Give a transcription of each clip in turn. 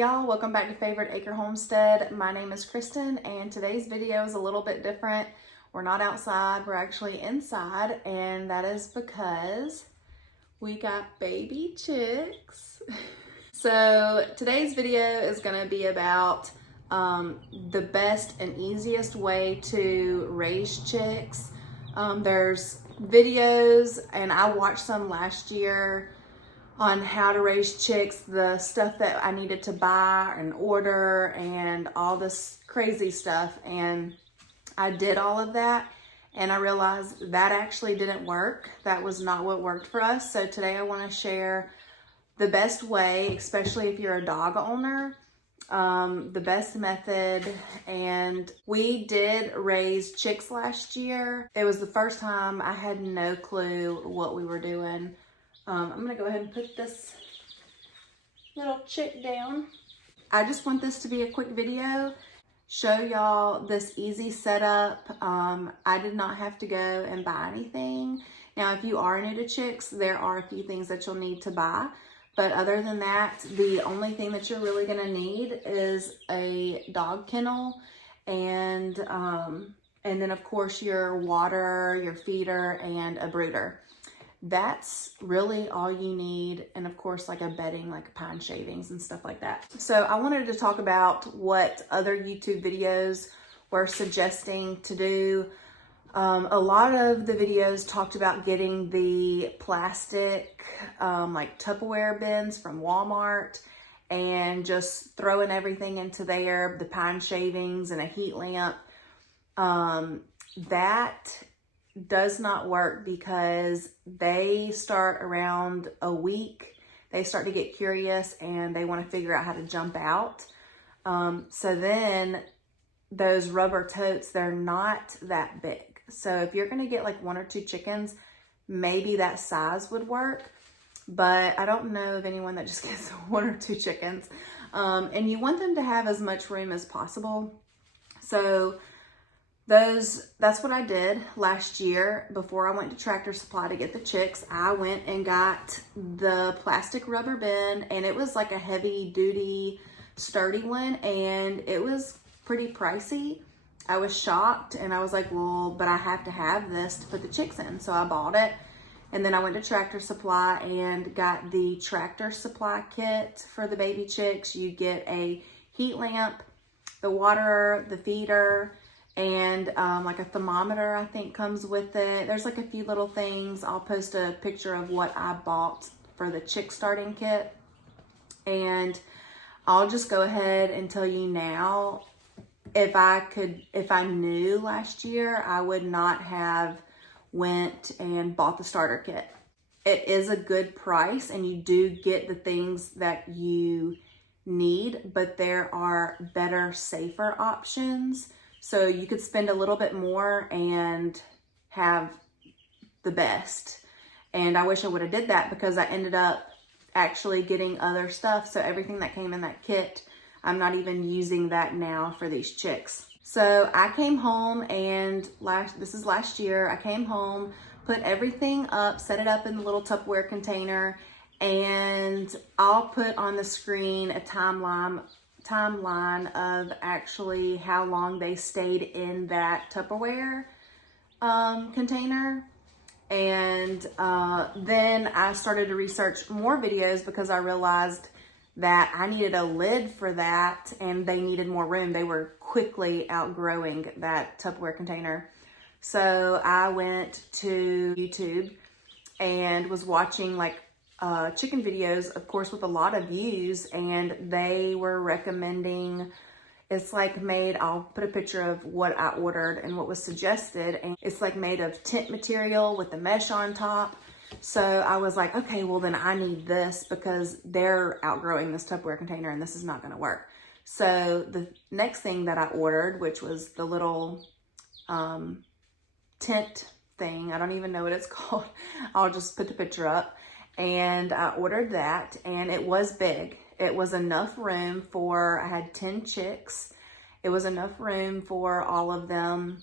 y'all, welcome back to Favorite Acre Homestead. My name is Kristen and today's video is a little bit different. We're not outside, we're actually inside, and that is because we got baby chicks. So today's video is going to be about the best and easiest way to raise chicks. There's videos, and I watched some last year on how to raise chicks, the stuff that I needed to buy and order and all this crazy stuff. And I did all of that and I realized that actually didn't work. That was not what worked for us. So today I want to share the best way, especially if you're a dog owner, the best method. And we did raise chicks last year. It was the first time. I had no clue what we were doing. I'm gonna go ahead and put this little chick down. I just want this to be a quick video, show y'all this easy setup. I did not have to go and buy anything. Now, if you are new to chicks, there are a few things that you'll need to buy. But other than that, the only thing that you're really gonna need is a dog kennel and then of course your water, your feeder, and a brooder. That's really all you need. And of course, like a bedding, like pine shavings and stuff like that. So I wanted to talk about what other YouTube videos were suggesting to do. A lot of the videos talked about getting the plastic, like Tupperware bins from Walmart and just throwing everything into there, the pine shavings and a heat lamp. That does not work because they start around a week. They start to get curious and they want to figure out how to jump out. So then those rubber totes, they're not that big. So if you're going to get like 1 or 2 chickens, maybe that size would work. But I don't know of anyone that just gets 1 or 2 chickens. And you want them to have as much room as possible. So that's what I did last year. Before I went to Tractor Supply to get the chicks, I went and got the plastic rubber bin, and it was like a heavy duty, sturdy one, and it was pretty pricey. I was shocked and I was like, well, but I have to have this to put the chicks in. So I bought it, and then I went to Tractor Supply and got the Tractor Supply kit for the baby chicks. You get a heat lamp, the water, the feeder, and like a thermometer, I think, comes with it. There's like a few little things. I'll post a picture of what I bought for the chick starting kit. And I'll just go ahead and tell you now, if I knew last year, I would not have went and bought the starter kit. It is a good price and you do get the things that you need, but there are better, safer options. So you could spend a little bit more and have the best. And I wish I would have did that because I ended up actually getting other stuff. So everything that came in that kit, I'm not even using that now for these chicks. So I came home and this is last year, I came home, put everything up, set it up in the little Tupperware container, and I'll put on the screen a timeline of actually how long they stayed in that Tupperware container. And then I started to research more videos because I realized that I needed a lid for that and they needed more room. They were quickly outgrowing that Tupperware container. So I went to YouTube and was watching like chicken videos, of course, with a lot of views, and they were recommending, it's like made, I'll put a picture of what I ordered and what was suggested, and it's like made of tent material with the mesh on top. So I was like, okay, well then I need this because they're outgrowing this Tupperware container and this is not going to work. So the next thing that I ordered, which was the little tent thing, I don't even know what it's called. I'll just put the picture up. And I ordered that, and it was big. It was enough room for, I had 10 chicks. It was enough room for all of them.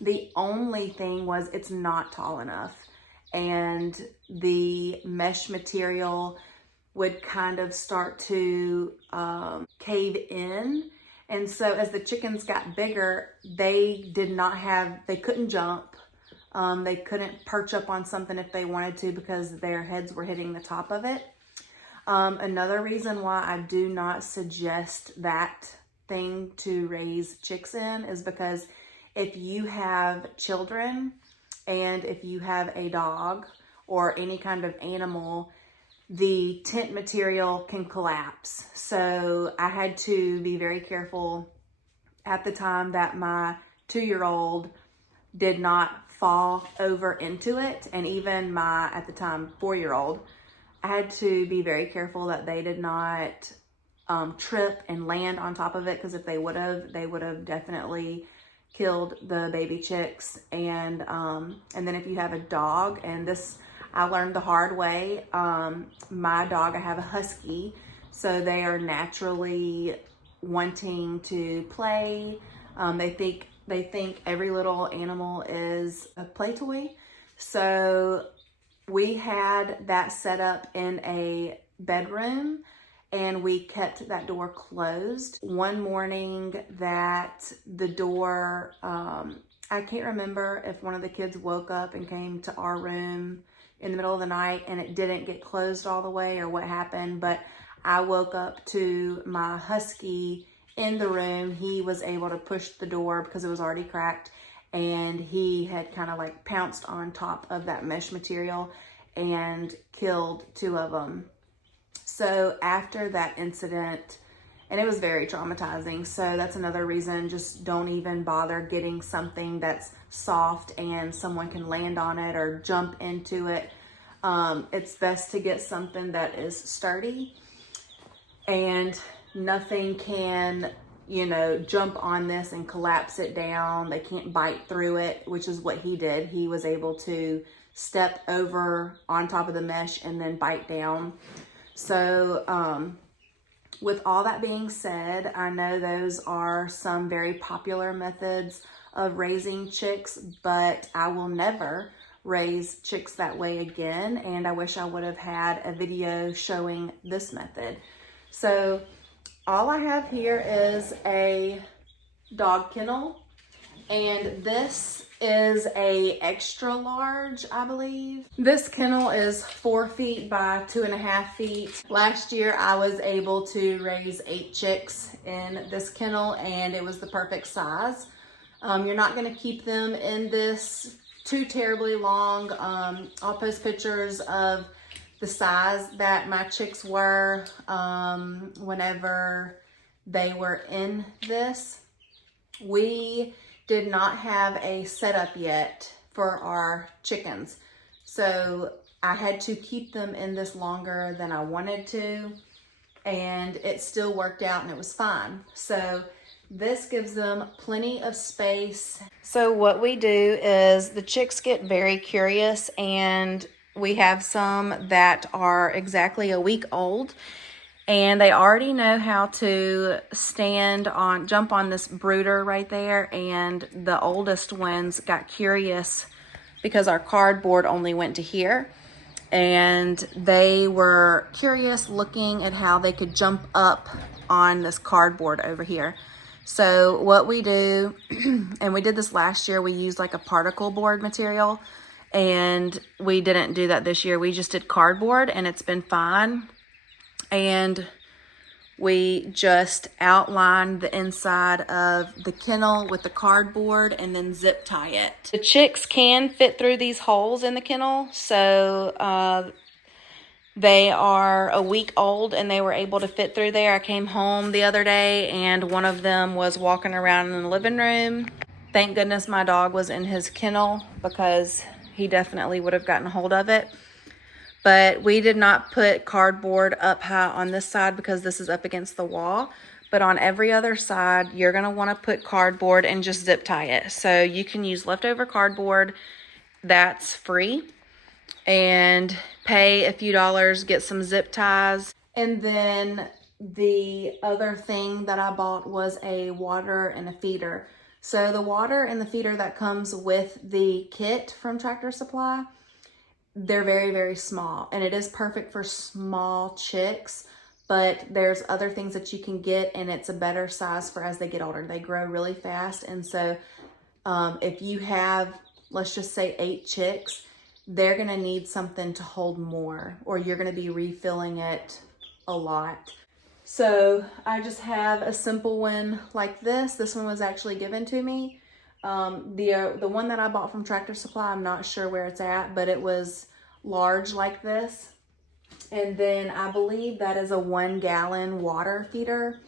The only thing was it's not tall enough. And the mesh material would kind of start to cave in. And so as the chickens got bigger, they couldn't jump. They couldn't perch up on something if they wanted to because their heads were hitting the top of it. Another reason why I do not suggest that thing to raise chicks in is because if you have children and if you have a dog or any kind of animal, the tent material can collapse. So I had to be very careful at the time that my 2-year-old did not fall over into it. And even my, at the time, 4-year-old, I had to be very careful that they did not trip and land on top of it, because if they would have definitely killed the baby chicks. And then if you have a dog, and this I learned the hard way, my dog, I have a husky, so they are naturally wanting to play. They think every little animal is a play toy. So we had that set up in a bedroom and we kept that door closed. One morning that the door, I can't remember if one of the kids woke up and came to our room in the middle of the night and it didn't get closed all the way or what happened, but I woke up to my husky in the room. He was able to push the door because it was already cracked, and he had kind of like pounced on top of that mesh material and killed 2 of them. So after that incident, and it was very traumatizing, so that's another reason, just don't even bother getting something that's soft and someone can land on it or jump into it. It's best to get something that is sturdy and nothing can, jump on this and collapse it down. They can't bite through it, which is what he did. He was able to step over on top of the mesh and then bite down. So with all that being said, I know those are some very popular methods of raising chicks, but I will never raise chicks that way again. And I wish I would have had a video showing this method. So all I have here is a dog kennel, and this is a extra large, I believe. This kennel is 4 feet by 2.5 feet. Last year I was able to raise 8 chicks in this kennel, and it was the perfect size. You're not going to keep them in this too terribly long. I'll post pictures of the size that my chicks were whenever they were in this. We did not have a setup yet for our chickens, so I had to keep them in this longer than I wanted to, and it still worked out and it was fine. So this gives them plenty of space. So what we do is the chicks get very curious, and we have some that are exactly a week old, and they already know how to jump on this brooder right there. And the oldest ones got curious because our cardboard only went to here, and they were curious looking at how they could jump up on this cardboard over here. So what we do, and we did this last year, we used like a particle board material, and we didn't do that this year. We just did cardboard, and it's been fine. And we just outlined the inside of the kennel with the cardboard and then zip tie it. The chicks can fit through these holes in the kennel. So they are a week old and they were able to fit through there. I came home the other day and one of them was walking around in the living room. Thank goodness my dog was in his kennel, because he definitely would have gotten a hold of it. But we did not put cardboard up high on this side because this is up against the wall. But on every other side, you're going to want to put cardboard and just zip tie it. So you can use leftover cardboard. That's free. And pay a few dollars, get some zip ties. And then the other thing that I bought was a water and a feeder. So the water and the feeder that comes with the kit from Tractor Supply, they're very, very small, and it is perfect for small chicks, but there's other things that you can get, and it's a better size for as they get older. They grow really fast, and so if you have, let's just say 8 chicks, they're gonna need something to hold more, or you're gonna be refilling it a lot. So I just have a simple one like this. This one was actually given to me. The one that I bought from Tractor Supply, I'm not sure where it's at, but it was large like this. And then I believe that is a 1 gallon water feeder,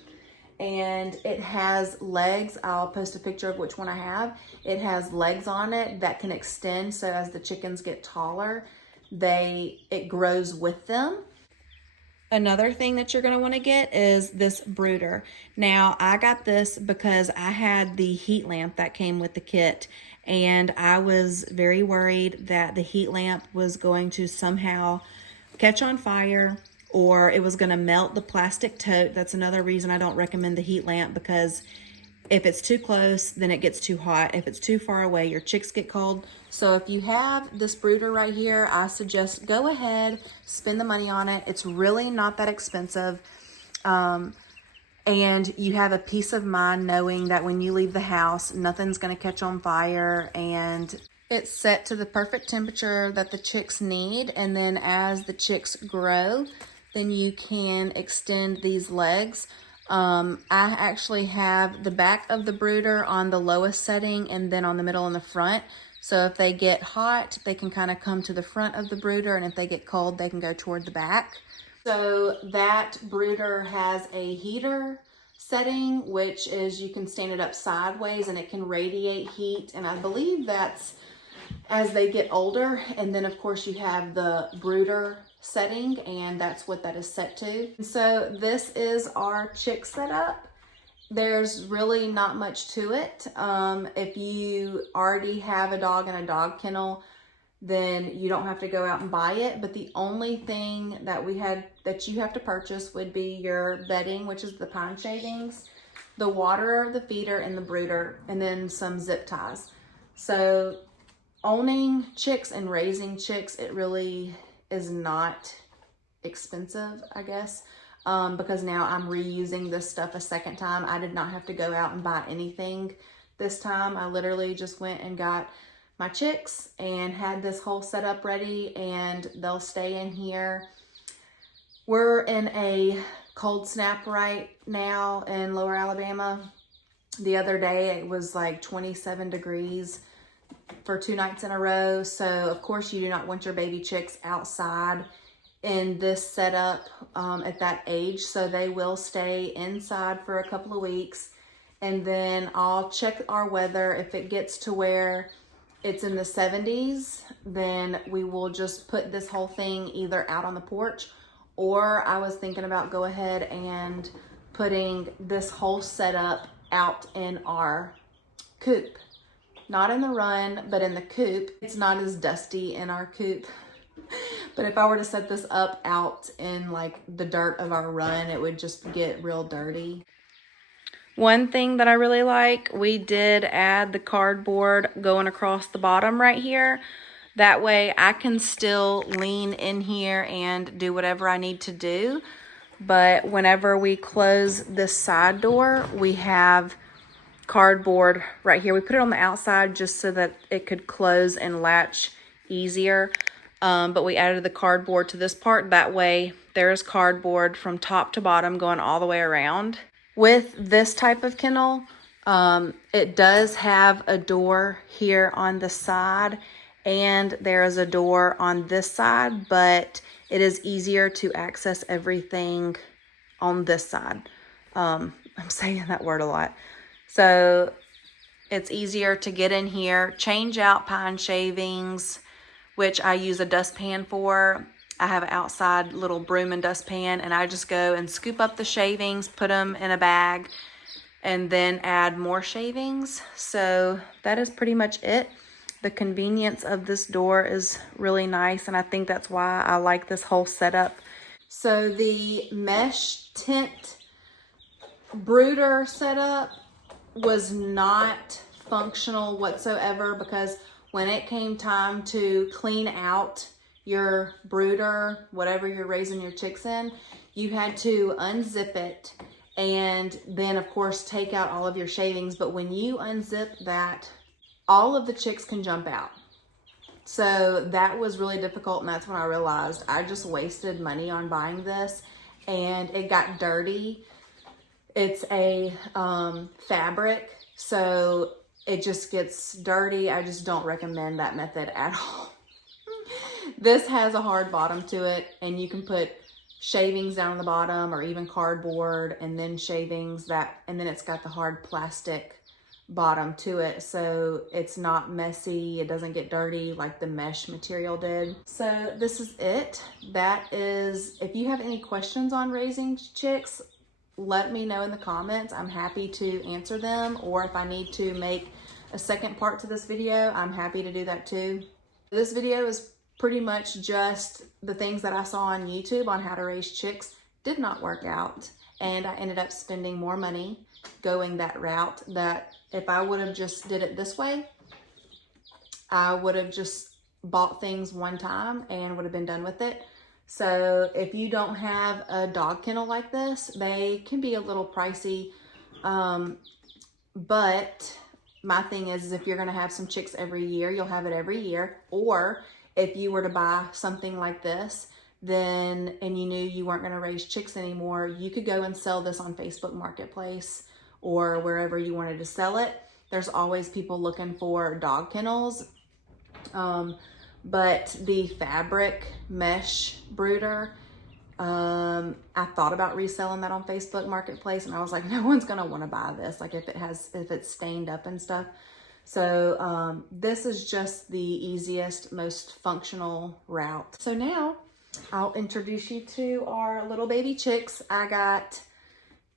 and it has legs. I'll post a picture of which one I have. It has legs on it that can extend, so as the chickens get taller, it grows with them. Another thing that you're going to want to get is this brooder. Now, I got this because I had the heat lamp that came with the kit, and I was very worried that the heat lamp was going to somehow catch on fire, or it was going to melt the plastic tote. That's another reason I don't recommend the heat lamp, because if it's too close, then it gets too hot. If it's too far away, your chicks get cold. So if you have this brooder right here, I suggest go ahead, spend the money on it. It's really not that expensive. And you have a peace of mind knowing that when you leave the house, nothing's gonna catch on fire, and it's set to the perfect temperature that the chicks need. And then as the chicks grow, then you can extend these legs. I actually have the back of the brooder on the lowest setting, and then on the middle and the front. So if they get hot, they can kind of come to the front of the brooder, and if they get cold, they can go toward the back. So that brooder has a heater setting, which is you can stand it up sideways and it can radiate heat. And I believe that's as they get older. And then of course you have the brooder setting, and that's what that is set to. So this is our chick setup. There's really not much to it. If you already have a dog in a dog kennel, then you don't have to go out and buy it. But the only thing that you have to purchase would be your bedding, which is the pine shavings, the water, the feeder, and the brooder, and then some zip ties. So owning chicks and raising chicks, it really is not expensive, I guess, because now I'm reusing this stuff a second time. I did not have to go out and buy anything this time. I literally just went and got my chicks and had this whole setup ready, and they'll stay in here. We're in a cold snap right now in Lower Alabama. The other day it was like 27 degrees for 2 nights in a row. So of course you do not want your baby chicks outside in this setup at that age. So they will stay inside for a couple of weeks, and then I'll check our weather. If it gets to where it's in the 70s, then we will just put this whole thing either out on the porch, or I was thinking about go ahead and putting this whole setup out in our coop. Not in the run, but in the coop. It's not as dusty in our coop. But if I were to set this up out in like the dirt of our run, it would just get real dirty. One thing that I really like, we did add the cardboard going across the bottom right here. That way I can still lean in here and do whatever I need to do. But whenever we close this side door, we have cardboard right here. We put it on the outside just so that it could close and latch easier. But we added the cardboard to this part. That way there's cardboard from top to bottom going all the way around. With this type of kennel, it does have a door here on the side, and there is a door on this side, but it is easier to access everything on this side. I'm saying that word a lot. So it's easier to get in here, change out pine shavings, which I use a dustpan for. I have an outside little broom and dustpan, and I just go and scoop up the shavings, put them in a bag, and then add more shavings. So that is pretty much it. The convenience of this door is really nice, and I think that's why I like this whole setup. So the mesh tent brooder setup was not functional whatsoever, because when it came time to clean out your brooder, whatever you're raising your chicks in, you had to unzip it and then of course take out all of your shavings. But when you unzip that, all of the chicks can jump out. So that was really difficult, and that's when I realized I just wasted money on buying this, and it got dirty. It's a fabric, so it just gets dirty. I just don't recommend that method at all. This has a hard bottom to it, and you can put shavings down on the bottom or even cardboard and then shavings, and then it's got the hard plastic bottom to it, so it's not messy. It doesn't get dirty like the mesh material did. So this is it. That is, if you have any questions on raising chicks, let me know in the comments. I'm happy to answer them, or if I need to make a second part to this video, I'm happy to do that too. This video is pretty much just the things that I saw on YouTube on how to raise chicks. Did not work out, and I ended up spending more money going that route. That if I would have just did it this way, I would have just bought things one time and would have been done with it. So if you don't have a dog kennel like this, they can be a little pricey. But my thing is if you're going to have some chicks every year, you'll have it every year. Or if you were to buy something like this, then, and you knew you weren't going to raise chicks anymore, you could go and sell this on Facebook Marketplace or wherever you wanted to sell it. There's always people looking for dog kennels. But the fabric mesh brooder, I thought about reselling that on Facebook Marketplace, and I was like, no one's gonna want to buy this, like if it's stained up and stuff. So this is just the easiest, most functional route. So now I'll introduce you to our little baby chicks. I got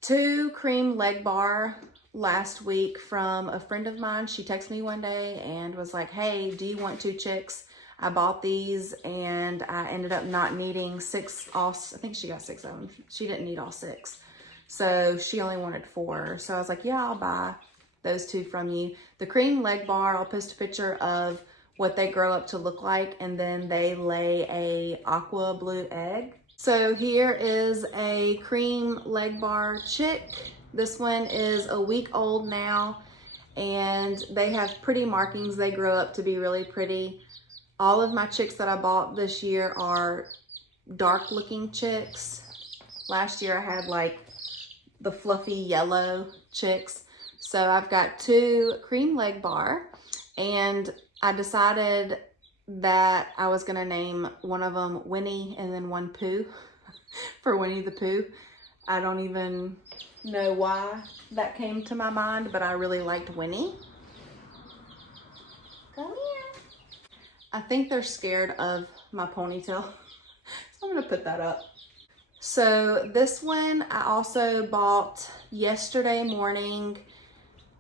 2 cream leg bar last week from a friend of mine. She texted me one day and was like, hey, do you want 2 chicks? I bought these and I ended up not needing 6 I think she got 6 of them. She didn't need all 6. So she only wanted 4. So I was like, yeah, I'll buy those 2 from you. The cream leg bar, I'll post a picture of what they grow up to look like, and then they lay a aqua blue egg. So here is a cream leg bar chick. This one is a week old now, and they have pretty markings. They grow up to be really pretty. All of my chicks that I bought this year are dark looking chicks. Last year I had like the fluffy yellow chicks. So I've got 2 cream leg bar, and I decided that I was gonna name one of them Winnie and then one Pooh for Winnie the Pooh. I don't even know why that came to my mind, but I really liked Winnie. Come here. I think they're scared of my ponytail, so I'm gonna put that up. So this one I also bought yesterday morning.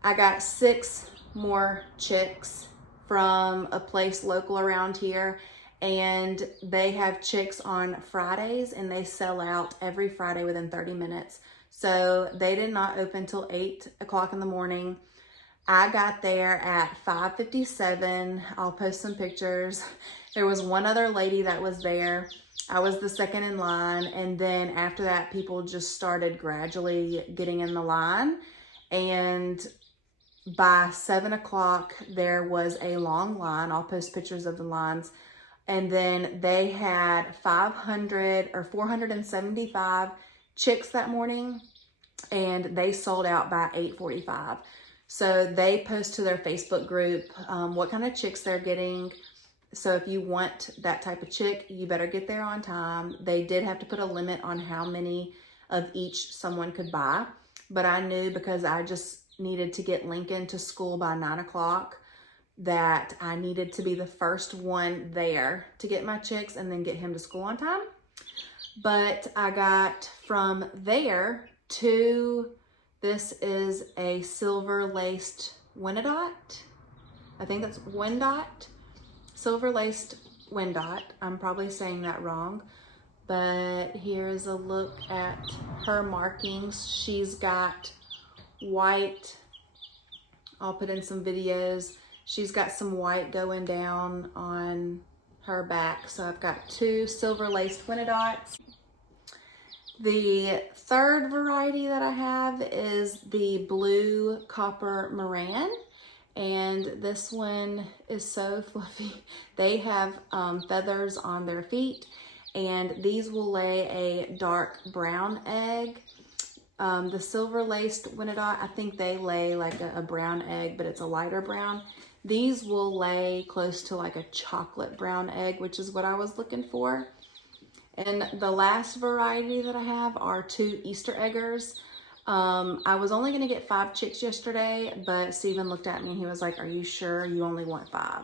I got 6 more chicks from a place local around here, and they have chicks on Fridays, and they sell out every Friday within 30 minutes. So they did not open till 8 o'clock in the morning. I got there at 5:57. I'll post some pictures. There was one other lady that was there. I was the second in line, and then after that, people just started gradually getting in the line, and by 7 o'clock, there was a long line. I'll post pictures of the lines. And then they had 475 chicks that morning, and they sold out by 8:45. So they post to their Facebook group what kind of chicks they're getting. So if you want that type of chick, you better get there on time. They did have to put a limit on how many of each someone could buy. But I knew, because I just needed to get Lincoln to school by 9 o'clock, that I needed to be the first one there to get my chicks and then get him to school on time. But I got from there to, this is a silver laced Wyandotte. I think that's Wyandotte. Silver laced Wyandotte. I'm probably saying that wrong. But here's a look at her markings. She's got white. I'll put in some videos. She's got some white going down on her back. So I've got 2 silver laced Wyandottes. The third variety that I have is the blue copper Moran. And this one is so fluffy. They have feathers on their feet, and these will lay a dark brown egg. The silver laced Winnedot, I think they lay like a brown egg, but it's a lighter brown. These will lay close to like a chocolate brown egg, which is what I was looking for. And the last variety that I have are 2 Easter eggers. I was only gonna get 5 chicks yesterday, but Steven looked at me and he was like, "Are you sure you only want 5?"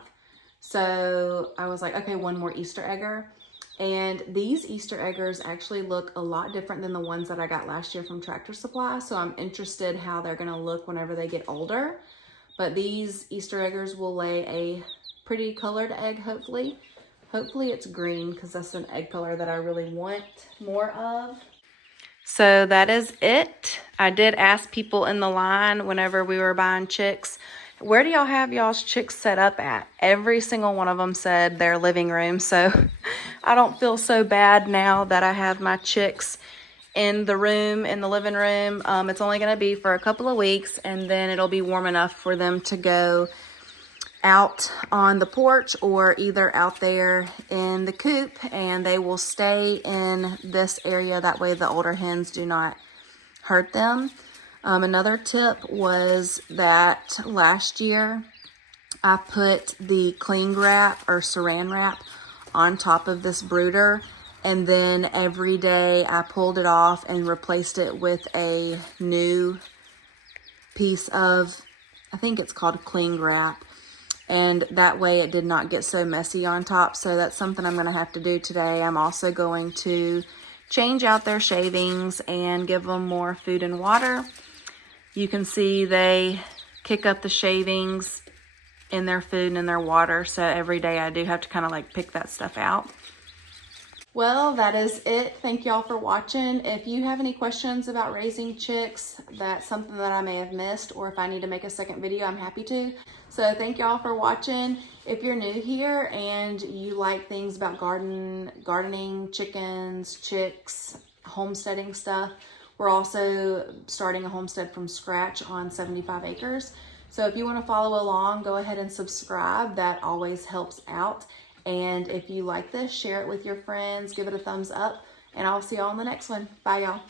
So I was like, okay, 1 more Easter egger. And these Easter eggers actually look a lot different than the ones that I got last year from Tractor Supply. So I'm interested how they're gonna look whenever they get older. But these Easter eggers will lay a pretty colored egg, hopefully. Hopefully it's green, because that's an egg color that I really want more of. So that is it. I did ask people in the line whenever we were buying chicks, where do y'all have y'all's chicks set up at? Every single one of them said their living room. So I don't feel so bad now that I have my chicks in the room, in the living room. It's only going to be for a couple of weeks, and then it'll be warm enough for them to go out on the porch or either out there in the coop, and they will stay in this area. That way the older hens do not hurt them. Another tip was that last year I put the cling wrap or saran wrap on top of this brooder, and then every day I pulled it off and replaced it with a new piece of, I think it's called cling wrap. And that way it did not get so messy on top. So that's something I'm going to have to do today. I'm also going to change out their shavings and give them more food and water. You can see they kick up the shavings in their food and in their water. So every day I do have to kind of like pick that stuff out. Well, that is it. Thank y'all for watching. If you have any questions about raising chicks, that's something that I may have missed, or if I need to make a second video, I'm happy to. So thank y'all for watching. If you're new here and you like things about gardening, chickens, chicks, homesteading stuff, we're also starting a homestead from scratch on 75 acres. So if you want to follow along, go ahead and subscribe. That always helps out. And if you like this, share it with your friends, give it a thumbs up, and I'll see y'all on the next one. Bye, y'all.